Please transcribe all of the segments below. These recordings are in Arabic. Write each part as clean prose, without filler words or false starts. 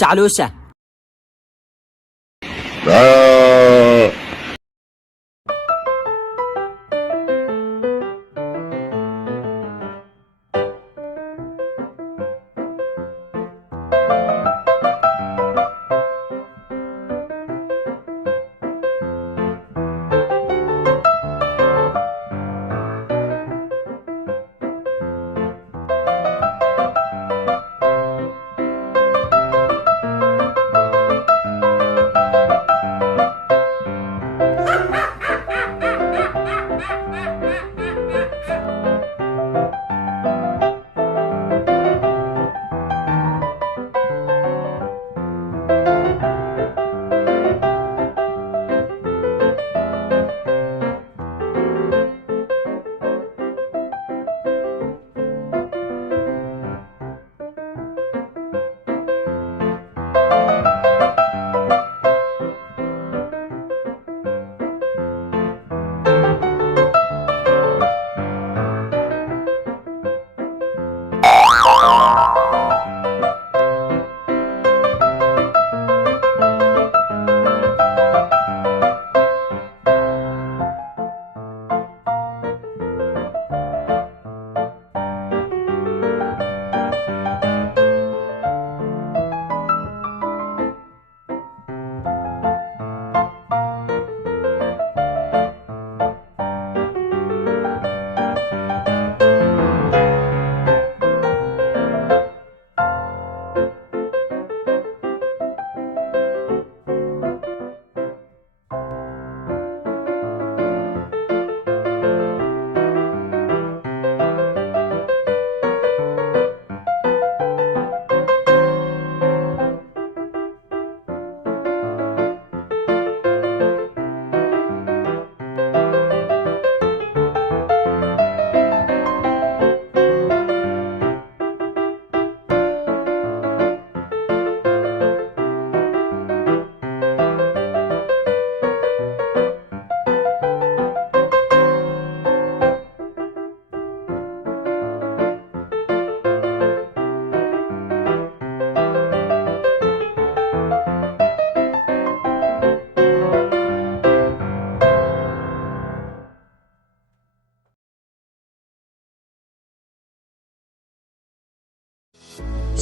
سعلوسة.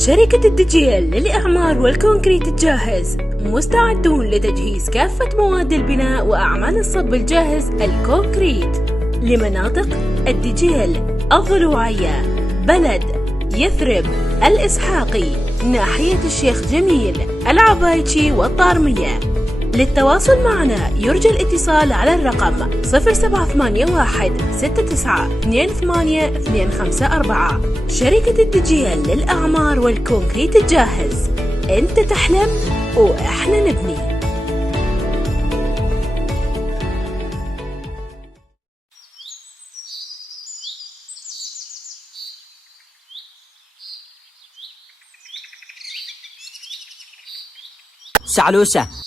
شركة الدجيل للإعمار والكونكريت الجاهز مستعدون لتجهيز كافة مواد البناء وأعمال الصب الجاهز الكونكريت لمناطق الدجيل، الضلوعية، بلد، يثرب، الإسحاقي، ناحية الشيخ جميل، العبايتشي والطارمية. للتواصل معنا يرجى الاتصال على الرقم 0781 69 28 254. شركة الدجيل للأعمار والكونكريت الجاهز، أنت تحلم وإحنا نبني. سعلوسة.